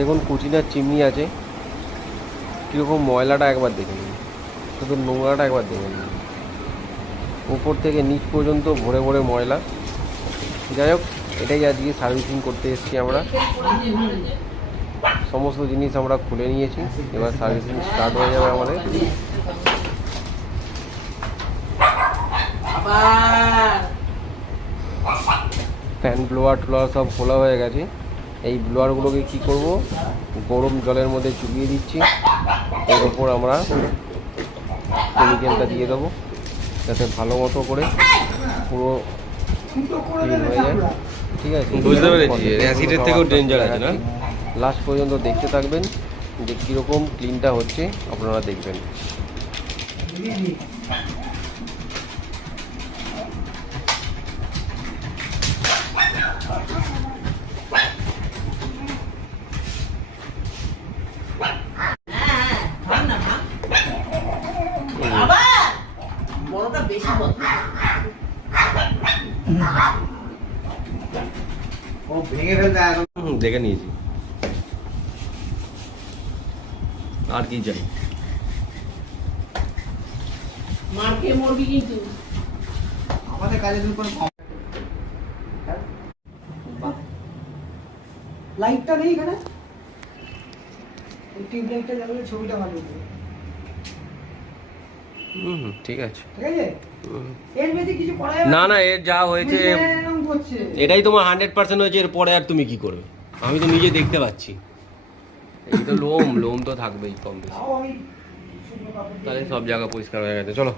দেখুন কুচিনার চিমনি আছে, কীরকম ময়লাটা একবার দেখে নিন, শুধু নোংরাটা একবার দেখে নিন, উপর থেকে নিচ পর্যন্ত ভরে ভরে ময়লা। যাই হোক, এটাই আজকে সার্ভিসিং করতে এসেছি আমরা। সমস্ত জিনিস আমরা খুলে নিয়েছি, এবার সার্ভিসিং স্টার্ট হয়ে যাবে আমাদের। ফ্যান ব্লোয়ার টোয়ার সব খোলা হয়ে গেছে। এই ব্লোয়ারগুলোকে কি করব, গরম জলের মধ্যে চুবিয়ে দিচ্ছি, এর ওপর আমরা কেমিক্যালটা দিয়ে দেবো যাতে ভালো মতো করে পুরো ক্লিন হয়ে যায়। ঠিক আছে, বুঝতে পেরেছি, অ্যাসিডের থেকেও ডেঞ্জার আছে না। লাস্ট পর্যন্ত দেখতে থাকবেন যে কীরকম ক্লিনটা হচ্ছে, আপনারা দেখবেন। দেখে নিয়েছি, আর কি চাই। মারকে মরবি কিন্তু আমাদের কাজের কোনো লাইটটা নেই এখানে, টিউব লাইটটা জ্বালালে ছবিটা ভালো হবে। ঠিক আছে, ঠিক আছে, এর বেশি কিছু করা যাবে না না, এর যা হয়েছে এরকম করছে। এটাই তোমার 100% হয়েছে, এর পরে আর তুমি কি করবে? আমি তো নিজে দেখতে পাচ্ছি। এই তো লোম তো থাকবেই কম বেশি। তাও আমি শুকনো কাপড় দিয়ে তাহলে সব জায়গা পরিষ্কার হয়ে গেছে, চলো।